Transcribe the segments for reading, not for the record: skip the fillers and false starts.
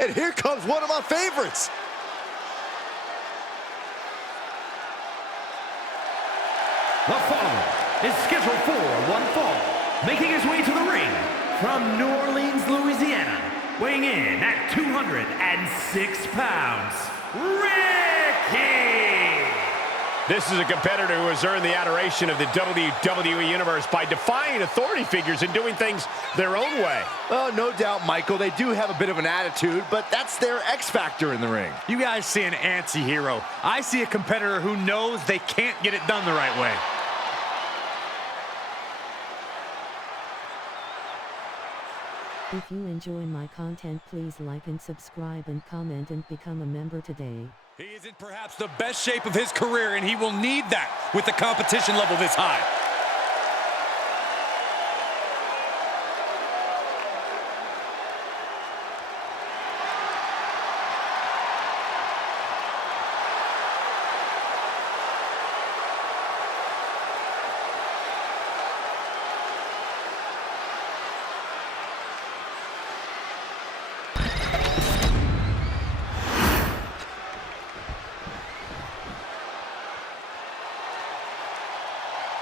And here comes one of my favorites. The following is scheduled for one fall, making his way to the ring from New Orleans, Louisiana, weighing in at 206 pounds, Ricky! This is a competitor who has earned the adoration of the WWE Universe by defying authority figures and doing things their own way. Well, no doubt, Michael, they do have a bit of an attitude, but that's their X factor in the ring. You guys see an anti-hero. I see a competitor who knows they can't get it done the right way. If you enjoy my content, please like and subscribe and comment and become a member today. He is in perhaps the best shape of his career, and he will need that with the competition level this high.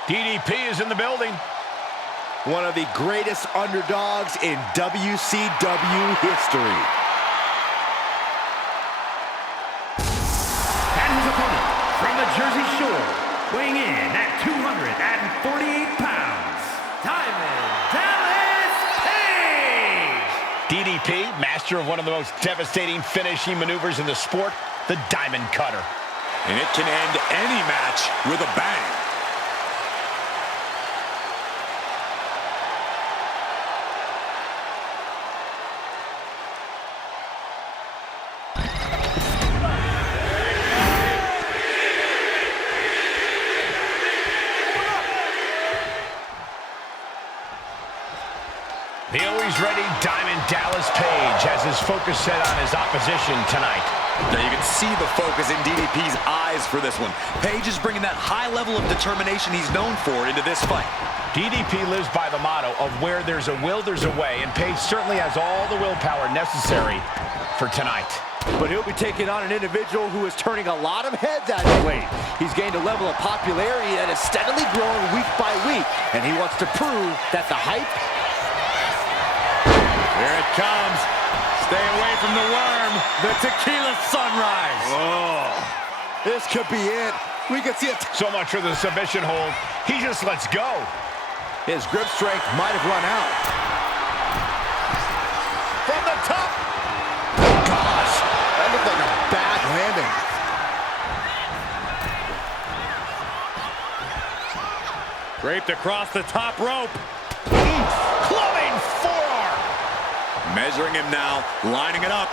DDP is in the building. One of the greatest underdogs in WCW history. And his opponent from the Jersey Shore, weighing in at 248 pounds, Diamond Dallas Page! DDP, master of one of the most devastating finishing maneuvers in the sport, the Diamond Cutter. And it can end any match with a bang. The always ready Diamond Dallas Page has his focus set on his opposition tonight. Now you can see the focus in DDP's eyes for this one. Page is bringing that high level of determination he's known for into this fight. DDP lives by the motto of where there's a will, there's a way, and Page certainly has all the willpower necessary for tonight. But he'll be taking on an individual who is turning a lot of heads as of late. He's gained a level of popularity that is steadily growing week by week, and he wants to prove that the hype... Here it comes. Stay away from the worm. The tequila sunrise. Oh, this could be it. We could see it. So much for the submission hold. He just lets go. His grip strength might have run out. From the top. Gosh, that looked like a bad landing. Draped across the top rope. Clubbing forearm. Measuring him now, lining it up.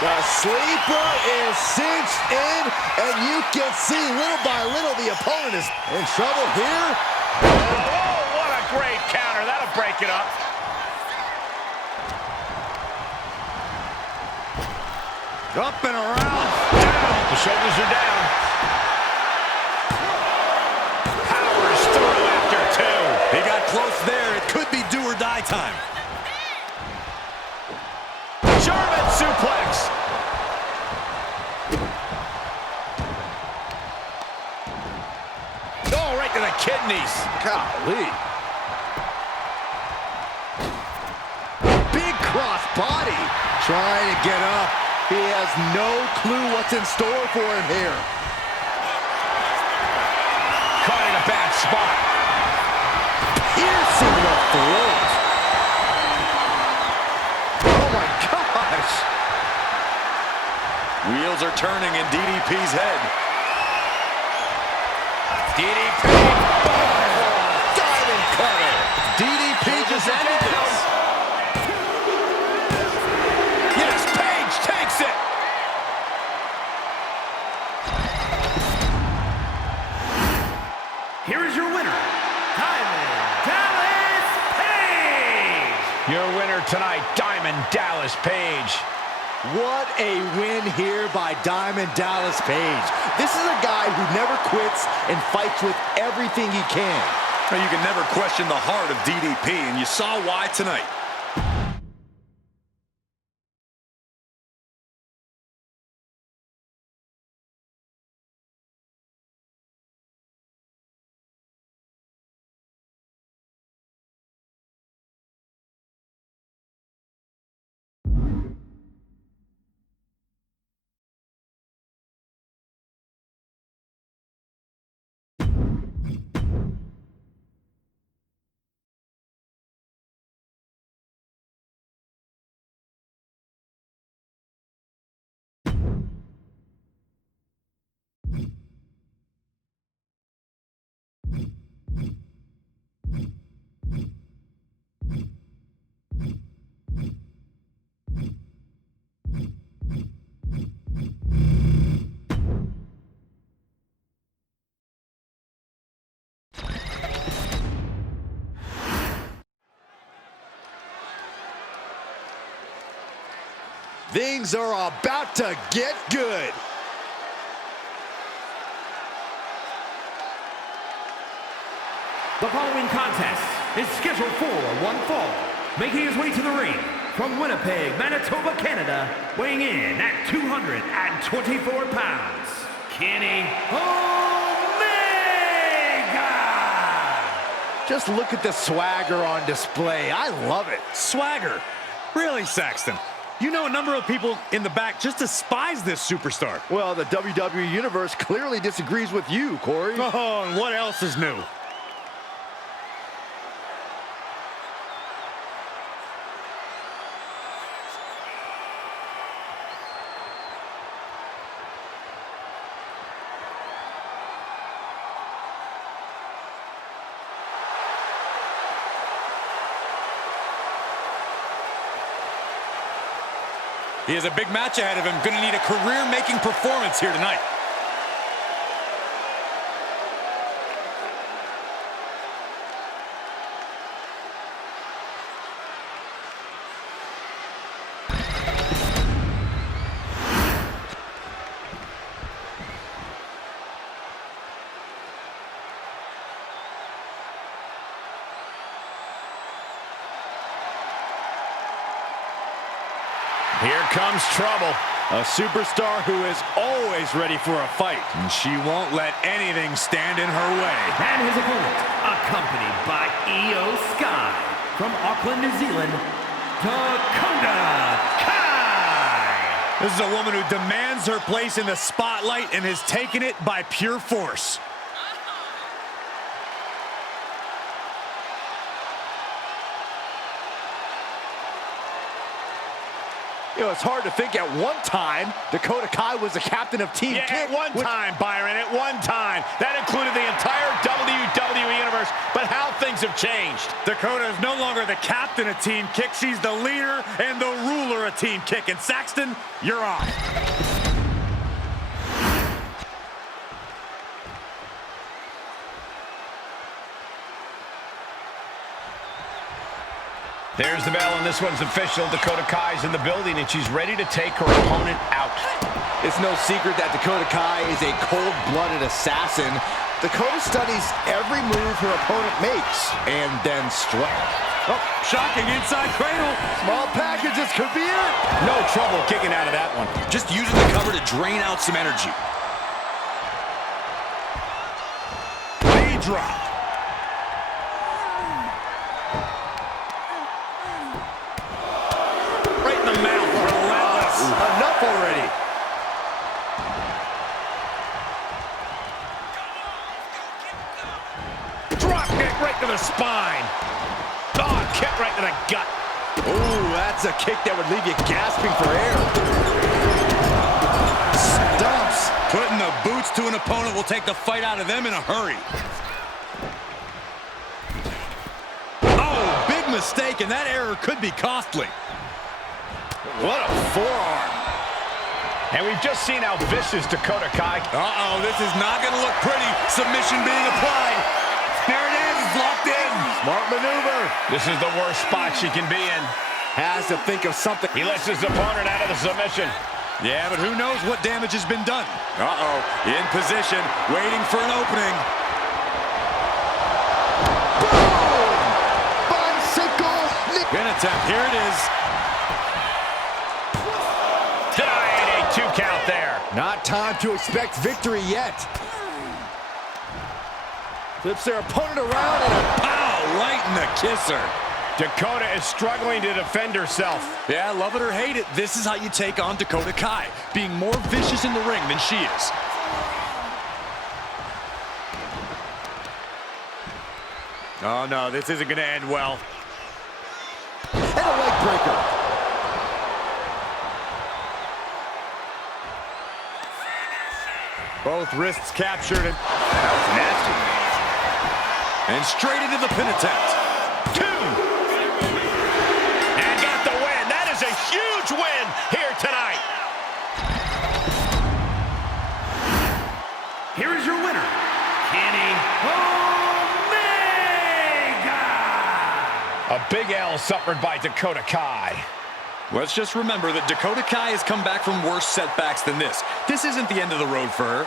The sleeper is cinched in, and you can see little by little the opponent is in trouble here. Oh, what a great counter. That'll break it up. Up and around. Down. The shoulders are down. Powers through after two. He got close there. It could be do or die time. German suplex. Oh, right to the kidneys. Golly. Big cross body. Trying to get up. He has no clue what's in store for him here. Caught in a bad spot. Piercing the throat. Oh my gosh. Wheels are turning in DDP's head. DDP. Diamond cutter. DDP just ended this. Yes, Page takes it. Here is your winner, Diamond Dallas Page! Your winner tonight, Diamond Dallas Page. What a win here by Diamond Dallas Page. This is a guy who never quits and fights with everything he can. Well, you can never question the heart of DDP, and you saw why tonight. Things are about to get good. The following contest is scheduled for one fall. Making his way to the ring from Winnipeg, Manitoba, Canada, weighing in at 224 pounds, Kenny Omega! Just look at the swagger on display. I love it. Swagger? Really, Saxton? You know a number of people in the back just despise this superstar. Well, the WWE Universe clearly disagrees with you, Corey. Oh, and what else is new? He has a big match ahead of him. Going to need a career-making performance here tonight. Here comes trouble. A superstar who is always ready for a fight. And she won't let anything stand in her way. And his opponent, accompanied by Io Sky from Auckland, New Zealand, Dakota Kai. This is a woman who demands her place in the spotlight and has taken it by pure force. You know, it's hard to think at one time Dakota Kai was the captain of Team Yeah, Kick. at one time, Byron, at one time. That included the entire WWE Universe, but how things have changed. Dakota is no longer the captain of Team Kick. She's the leader and the ruler of Team Kick. And Saxton, you're off. There's the bell, and this one's official. Dakota Kai's in the building, and she's ready to take her opponent out. It's no secret that Dakota Kai is a cold-blooded assassin. Dakota studies every move her opponent makes and then strikes. Oh, shocking inside cradle. Small packages could be it. No trouble kicking out of that one. Just using the cover to drain out some energy. Knee drop. Right in the mouth. Relentless. Enough already. Drop kick right to the spine. Oh, kick right to the gut. Ooh, that's a kick that would leave you gasping for air. Stumps. Putting the boots to an opponent will take the fight out of them in a hurry. Oh, big mistake, and that error could be costly. What a forearm. And we've just seen how vicious Dakota Kai. Uh-oh, this is not going to look pretty. Submission being applied. There it is, it's locked in. Smart maneuver. This is the worst spot she can be in. Has to think of something. He lets his opponent out of the submission. Yeah, but who knows what damage has been done. Uh-oh, in position, waiting for an opening. Pin attempt. Here it is. Denied a 2 count there. Not time to expect victory yet. Flips their opponent around and a Pow! Right in the kisser. Dakota is struggling to defend herself. Yeah, love it or hate it, this is how you take on Dakota Kai, being more vicious in the ring than she is. Oh, no, this isn't going to end well. and a leg breaker. Both wrists captured, and that was nasty. And straight into the pin attempt. 2. And got the win. That is a huge win here tonight. Here is your winner, Kenny Omega! A big L suffered by Dakota Kai. Let's just remember that Dakota Kai has come back from worse setbacks than this. This isn't the end of the road for her.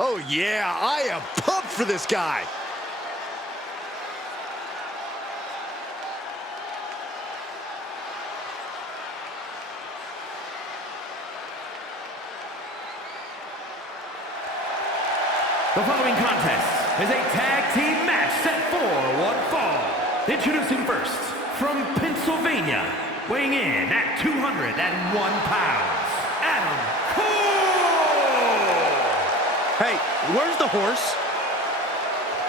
Oh yeah, I am pumped for this guy. The following contest is a tag team match set for one fall. Introducing first, from Pennsylvania, weighing in at 201 pounds, Adam Cole! Hey, where's the horse?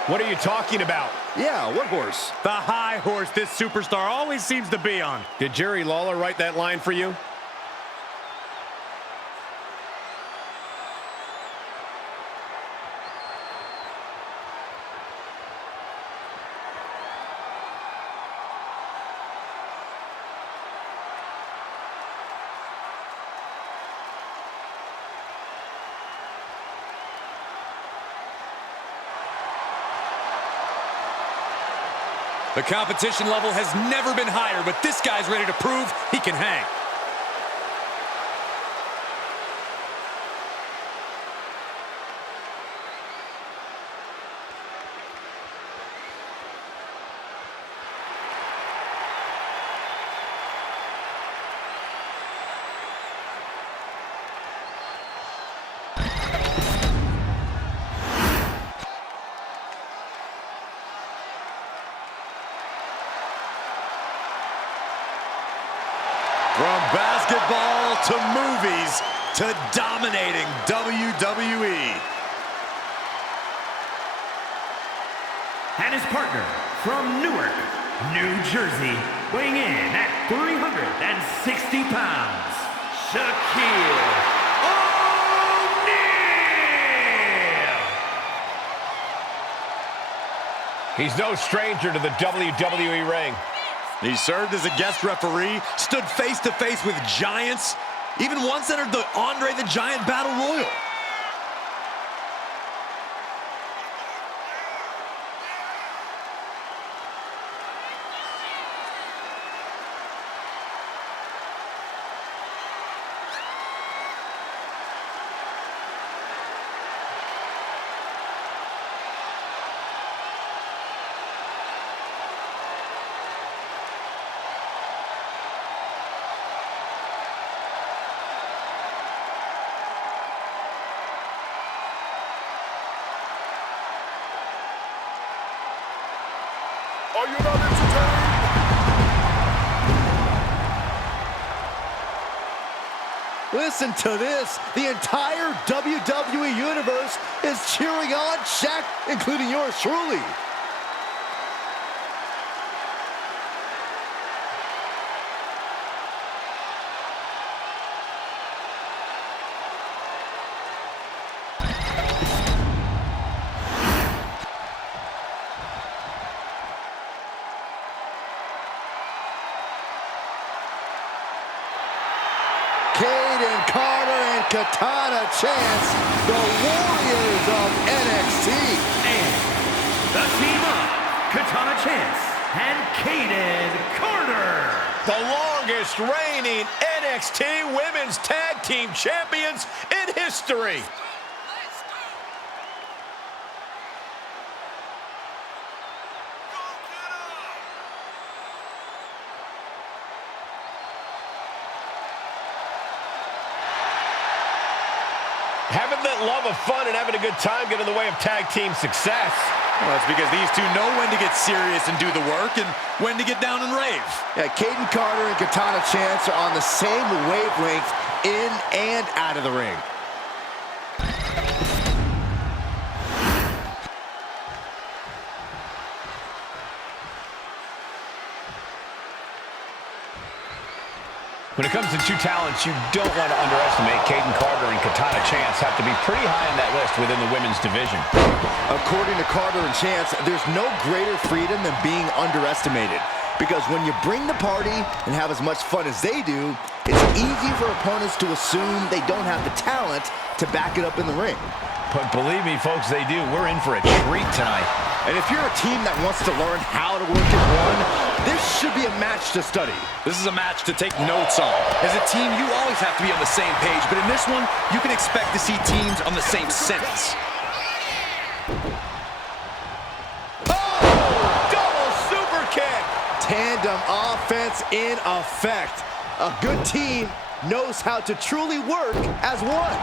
What are you talking about? Yeah, what horse? The high horse this superstar always seems to be on. Did Jerry Lawler write that line for you? The competition level has never been higher, but this guy's ready to prove he can hang. From basketball to movies to dominating WWE. And his partner from Newark, New Jersey, weighing in at 360 pounds, Shaquille O'Neal! He's no stranger to the WWE ring. He served as a guest referee, stood face-to-face with giants, even once entered the Andre the Giant Battle Royal. Are you not entertained? Listen to this. The entire WWE Universe is cheering on Shaq, including yours truly. Katana Chance, the Warriors of NXT. And the team of Katana Chance and Kayden Carter. The longest reigning NXT Women's Tag Team Champions in history. Having that love of fun and having a good time get in the way of tag team success. Well, that's because these two know when to get serious and do the work and when to get down and rave. Yeah, Kayden Carter and Katana Chance are on the same wavelength in and out of the ring. When it comes to two talents you don't want to underestimate, Kayden Carter and Katana Chance have to be pretty high on that list within the women's division. According to Carter and Chance, there's no greater freedom than being underestimated. Because when you bring the party and have as much fun as they do, it's easy for opponents to assume they don't have the talent to back it up in the ring. But believe me, folks, they do. We're in for a treat tonight. And if you're a team that wants to learn how to work as one, this should be a match to study. This is a match to take notes on. As a team, you always have to be on the same page, but in this one, you can expect to see teams on the same sentence. Double super kick! Tandem offense in effect. A good team knows how to truly work as one.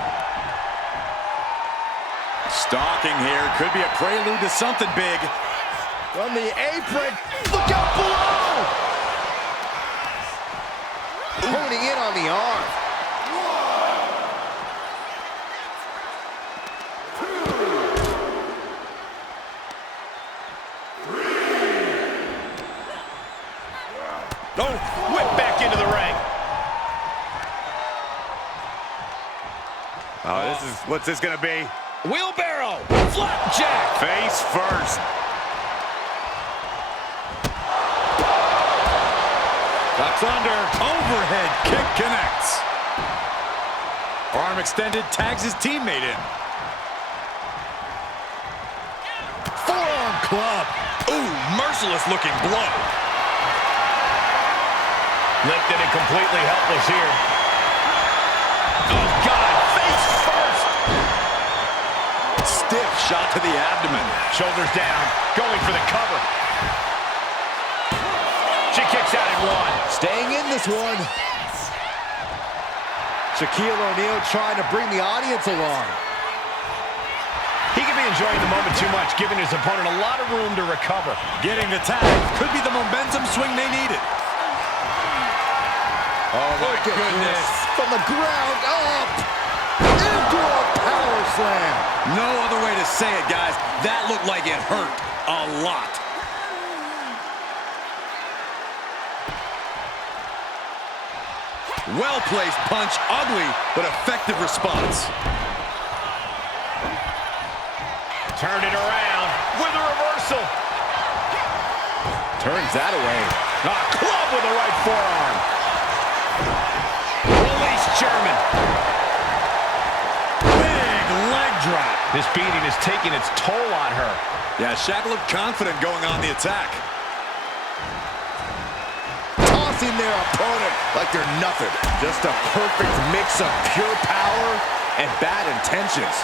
Stalking here could be a prelude to something big. From the apron, look out below! Honing in on the arm. Oh, whip back into the ring. Oh, what's this gonna be? Wheelbarrow, flapjack. Face first. Ducks under, overhead kick connects. Arm extended, tags his teammate in. Forearm club. Ooh, merciless looking blow. Lifted and completely helpless here. Oh, God, face first. Stiff shot to the abdomen. Shoulders down, going for the cover. She kicks out at one. Staying in this one. Shaquille O'Neal trying to bring the audience along. He could be enjoying the moment too much, giving his opponent a lot of room to recover. Getting the tag could be the momentum swing they needed. Oh, my goodness. From the ground up. Into a power slam. No other way to say it, guys. That looked like it hurt a lot. Well-placed punch, ugly, but effective response. Turned it around with a reversal. Turns that away. A club with the right forearm. Release German. Big leg drop. This beating is taking its toll on her. Yeah, Shaq looked confident going on the attack. Tossing their opponent like they're nothing. Just a perfect mix of pure power and bad intentions.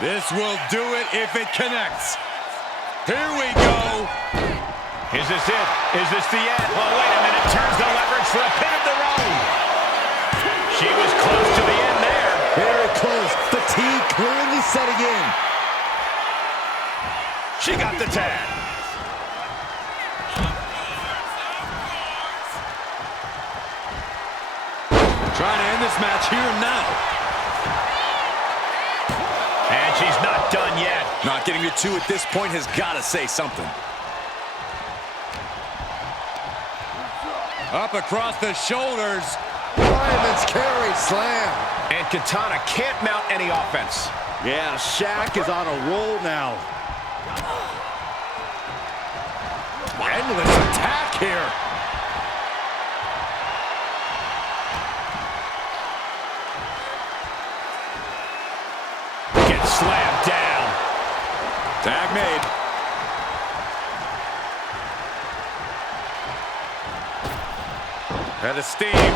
This will do it if it connects. Here we go. Is this it? Is this the end? Oh, wait a minute. Turns the leverage for a pin of their own. She was close to the end there. Very close. Fatigue clearly setting in. She got the tag. Trying to end this match here and now. And she's not done yet. Not getting to two at this point has got to say something. Up across the shoulders. Fireman's carry slam. And Katana can't mount any offense. Yeah, Shaq is on a roll now. endless attack here. Gets slammed down. Tag made. Head of steam.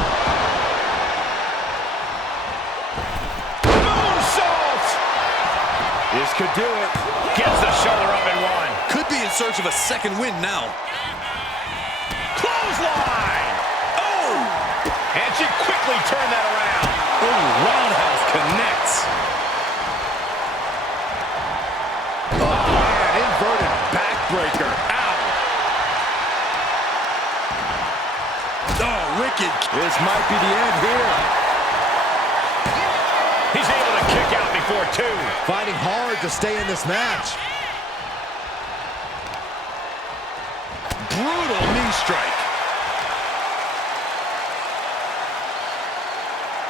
Moonsault! This could do it. Gets the shoulder up and one. Could be in search of a second win now. Clothesline! Oh! And she quickly turned that around. Oh, roundhouse connects. Inverted backbreaker. Ow. Oh, wicked. This might be the end here. He's able to kick out before two. Fighting hard to stay in this match. Brutal knee strike.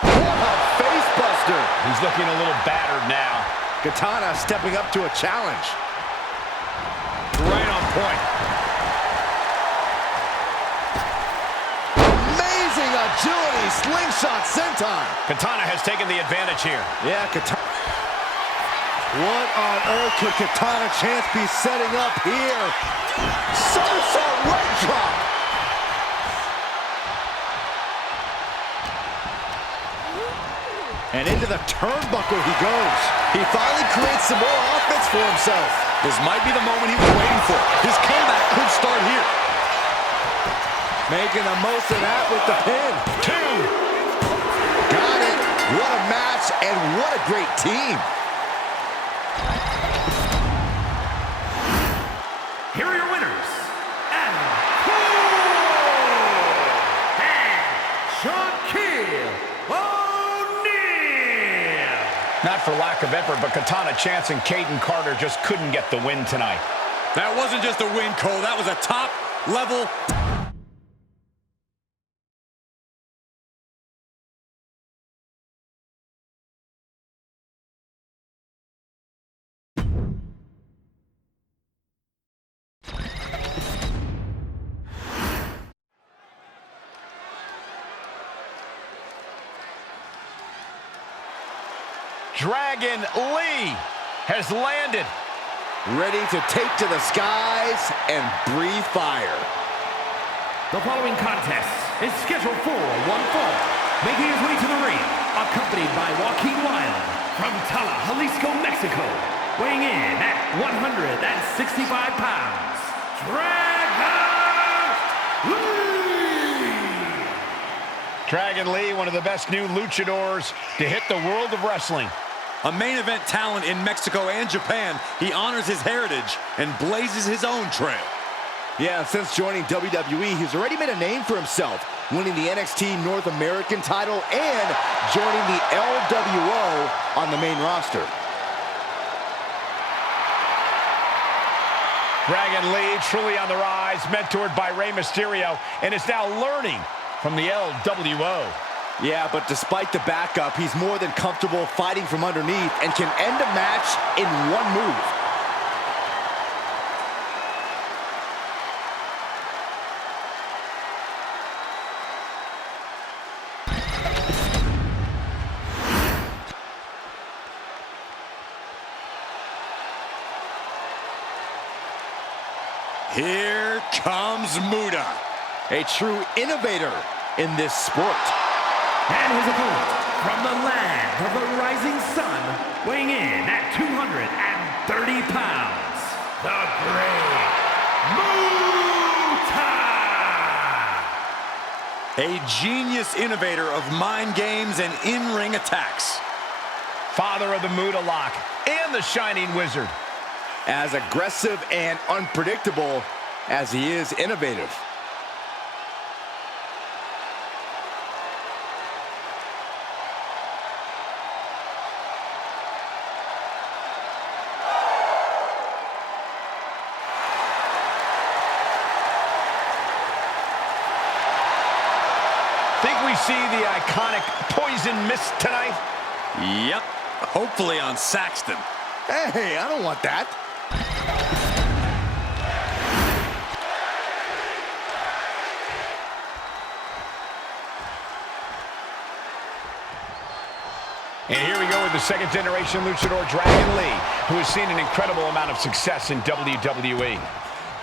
What a face buster. He's looking a little battered now. Katana stepping up to a challenge. Right on point. Amazing agility, slingshot senton. Katana has taken the advantage here. Yeah, Katana. What on earth could Katana Chance be setting up here? Somersault leg drop. And into the turnbuckle he goes. He finally creates some more offense for himself. This might be the moment he was waiting for. His comeback could start here. Making the most of that with the pin. Two. Got it. What a match and what a great team. Here are your winners, Adam Cole and Shaquille O'Neal. Not for lack of effort, but Katana Chance and Caden Carter just couldn't get the win tonight. That wasn't just a win, Cole. That was a top-level... Dragon Lee has landed. Ready to take to the skies and breathe fire. The following contest is scheduled for one fall. Making his way to the ring, accompanied by Joaquin Wilde from Tala, Jalisco, Mexico. Weighing in at 165 pounds, Dragon Lee! Dragon Lee, one of the best new luchadors to hit the world of wrestling. A main event talent in Mexico and Japan, he honors his heritage and blazes his own trail. Yeah, since joining WWE, he's already made a name for himself, winning the NXT North American title and joining the LWO on the main roster. Dragon Lee, truly on the rise, mentored by Rey Mysterio, and is now learning from the LWO. Yeah, but despite the backup, he's more than comfortable fighting from underneath and can end a match in one move. Here comes Muta. A true innovator in this sport. And his opponent, from the land of the rising sun, weighing in at 230 pounds, the Great Muta! A genius innovator of mind games and in-ring attacks. Father of the Muta Lock and the Shining Wizard. As aggressive and unpredictable as he is innovative. Think we see the iconic Poison Mist tonight? Yep, hopefully on Saxton. Hey, I don't want that. And here we go with the second-generation luchador, Dragon Lee, who has seen an incredible amount of success in WWE.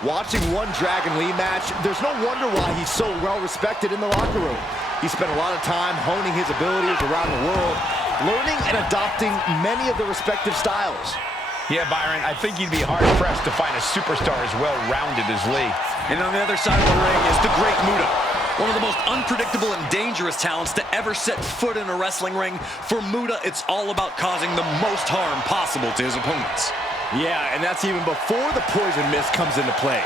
Watching one Dragon Lee match, there's no wonder why he's so well-respected in the locker room. He spent a lot of time honing his abilities around the world, learning and adopting many of the respective styles. Yeah, Byron, I think you'd be hard-pressed to find a superstar as well-rounded as Lee. And on the other side of the ring is the Great Muta. One of the most unpredictable and dangerous talents to ever set foot in a wrestling ring. For Muta, it's all about causing the most harm possible to his opponents. Yeah, and that's even before the poison mist comes into play.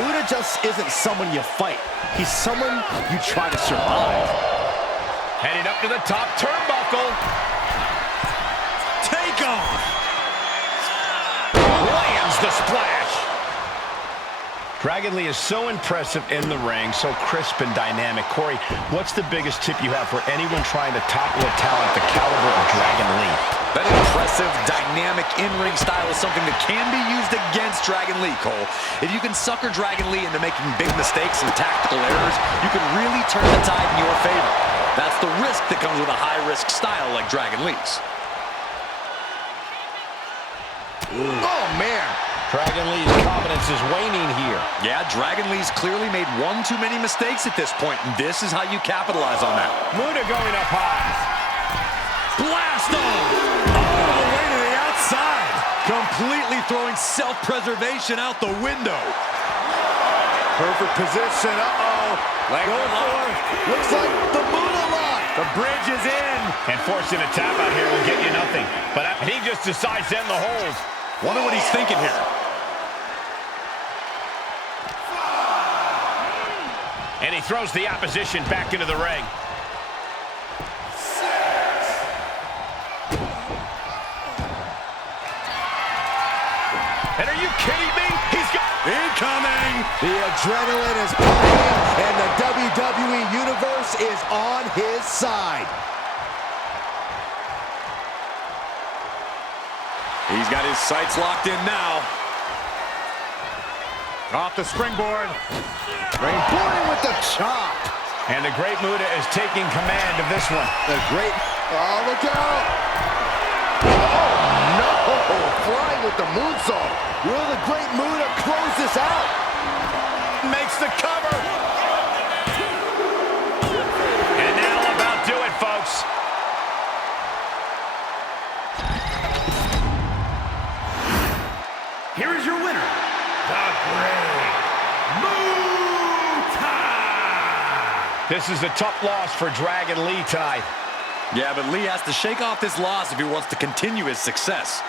Muta just isn't someone you fight. He's someone you try to survive. Heading up to the top turnbuckle. Take off! Lands the splash. Dragon Lee is so impressive in the ring, so crisp and dynamic. Corey, what's the biggest tip you have for anyone trying to topple a talent the caliber of Dragon Lee? That impressive, dynamic in-ring style is something that can be used against Dragon Lee, Cole. If you can sucker Dragon Lee into making big mistakes and tactical errors, you can really turn the tide in your favor. That's the risk that comes with a high-risk style like Dragon Lee's. Oh, man. Dragon Lee's confidence is waning here. Yeah, Dragon Lee's clearly made one too many mistakes at this point, and this is how you capitalize on that. Muta going up high. Blast off! All the way to the outside. Completely throwing self-preservation out the window. Perfect position. Uh-oh. Going for it. Looks like the Muta lock. The bridge is in. And forcing a tap out here will get you nothing. But he just decides to end the hold. Wonder what he's thinking here. And he throws the opposition back into the ring. And are you kidding me? He's got... Incoming! The adrenaline is pumping, and the WWE Universe is on his side. He's got his sights locked in now. Off the springboard. Boarding with the chop. And the Great Muta is taking command of this one. The Great... Oh, look out. Oh, no. Flying with the moonsault. Will the Great Muta close this out? Makes the cover. And that'll about do it, folks. Here is your winner, the Great Muta! This is a tough loss for Dragon Lee tonight. Yeah, but Lee has to shake off this loss if he wants to continue his success.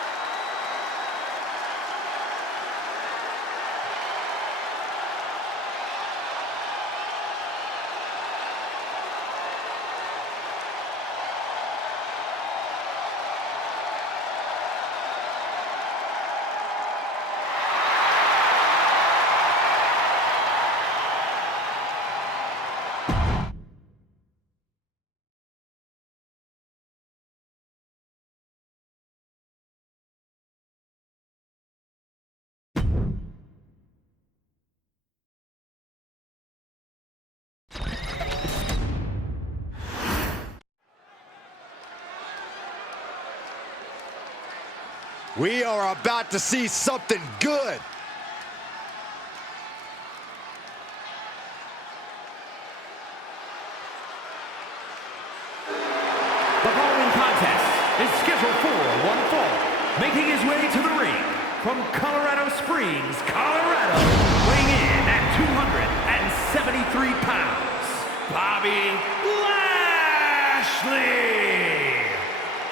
We are about to see something good. The following contest is scheduled for one fall. Making his way to the ring from Colorado Springs, Colorado, weighing in at 273 pounds, Bobby Lashley.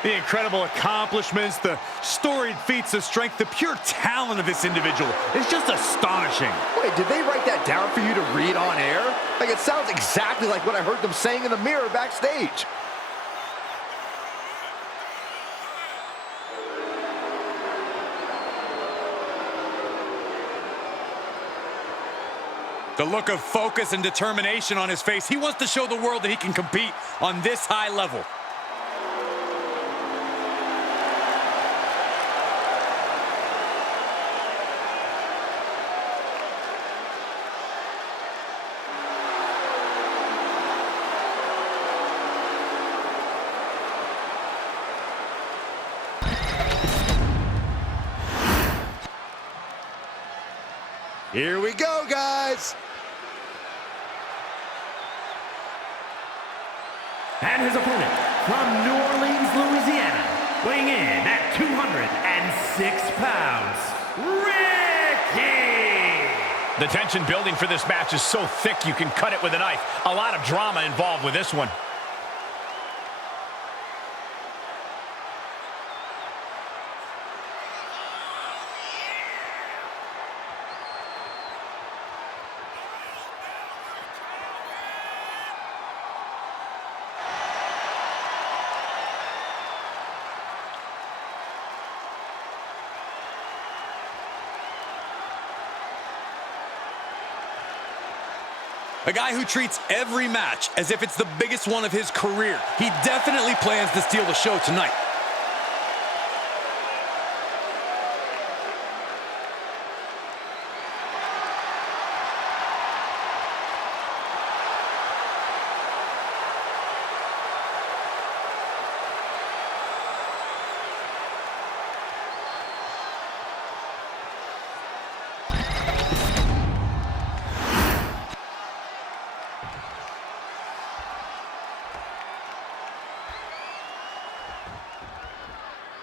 The incredible accomplishments, the storied feats of strength, the pure talent of this individual is just astonishing. Wait, did they write that down for you to read on air? Like, it sounds exactly like what I heard them saying in the mirror backstage. The look of focus and determination on his face. He wants to show the world that he can compete on this high level. Here we go, guys. And his opponent from New Orleans, Louisiana, weighing in at 206 pounds, Ricky! The tension building for this match is so thick you can cut it with a knife. A lot of drama involved with this one. A guy who treats every match as if it's the biggest one of his career. He definitely plans to steal the show tonight.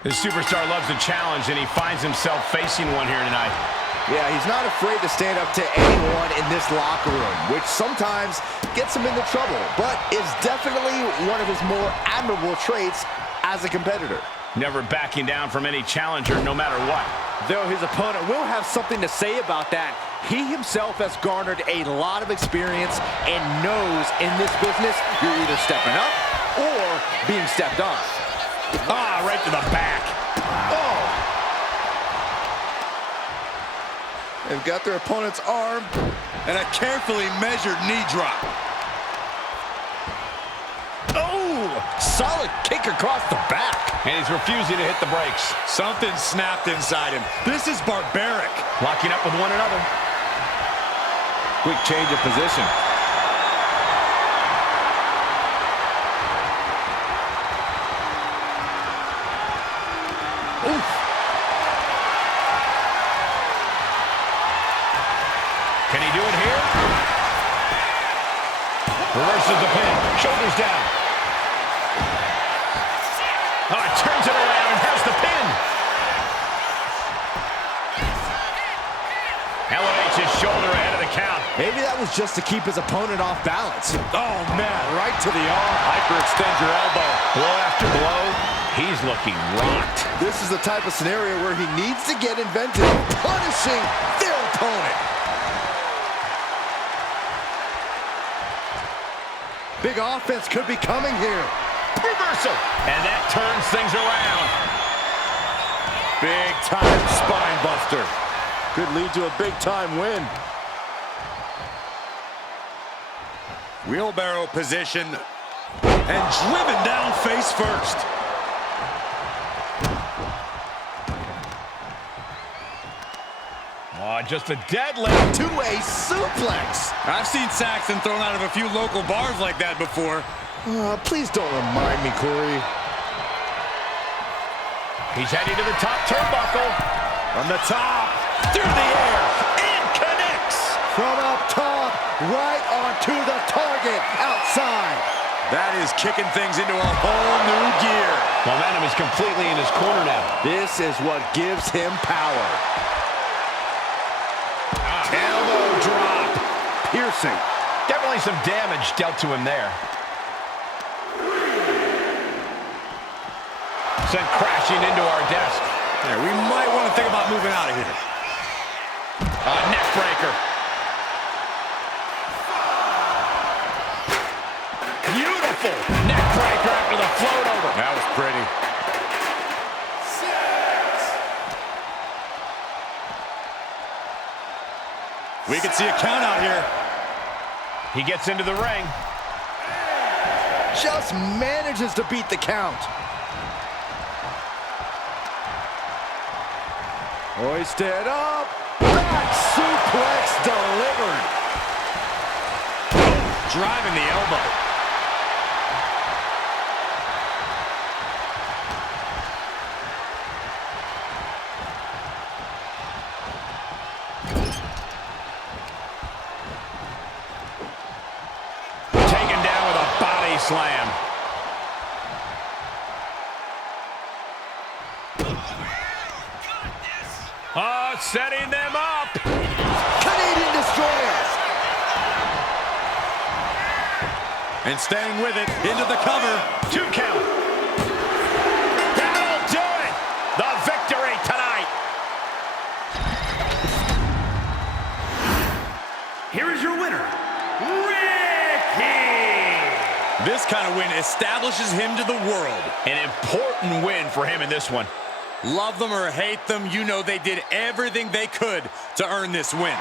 The superstar loves a challenge, and he finds himself facing one here tonight. Yeah, he's not afraid to stand up to anyone in this locker room, which sometimes gets him into trouble, but is definitely one of his more admirable traits as a competitor. Never backing down from any challenger, no matter what. Though his opponent will have something to say about that, he himself has garnered a lot of experience and knows in this business you're either stepping up or being stepped on. Ah, right to the back. Oh! They've got their opponent's arm. And a carefully measured knee drop. Oh! Solid kick across the back. And he's refusing to hit the brakes. Something snapped inside him. This is barbaric. Locking up with one another. Quick change of position. Oof. Can he do it here? Reverses the pin. Shoulders down. Oh, it turns it around and has the pin. Elevates his shoulder ahead of the count. Maybe that was just to keep his opponent off balance. Oh, man, right to the arm. Hyperextend your elbow. Blow after blow. He's looking rocked. This is the type of scenario where he needs to get inventive, punishing their opponent. Big offense could be coming here. Reversal. And that turns things around. Big time spine buster. Could lead to a big time win. Wheelbarrow position. And driven down face first. Oh, just a deadlift. Two-way suplex. I've seen Saxton thrown out of a few local bars like that before. Please don't remind me, Corey. He's heading to the top turnbuckle. From the top. Through the air. And connects. From up top, right onto the target, outside. That is kicking things into a whole new gear. Momentum is completely in his corner now. This is what gives him power. Elbow drop. Piercing. Definitely some damage dealt to him there. Sent crashing into our desk. Yeah, we might want to think about moving out of here. Neck breaker. Beautiful neck breaker after the float over. That was pretty. We could see a count out here. He gets into the ring. Just manages to beat the count. Hoisted up. Back suplex delivered. Driving the elbow. slam. Oh, setting them up. Canadian Destroyer. And staying with it, into the cover. 2 count. That'll do it. The victory tonight. Here is your winner, Ricky! This kind of win establishes him to the world. An important win for him in this one. Love them or hate them, you know they did everything they could to earn this win.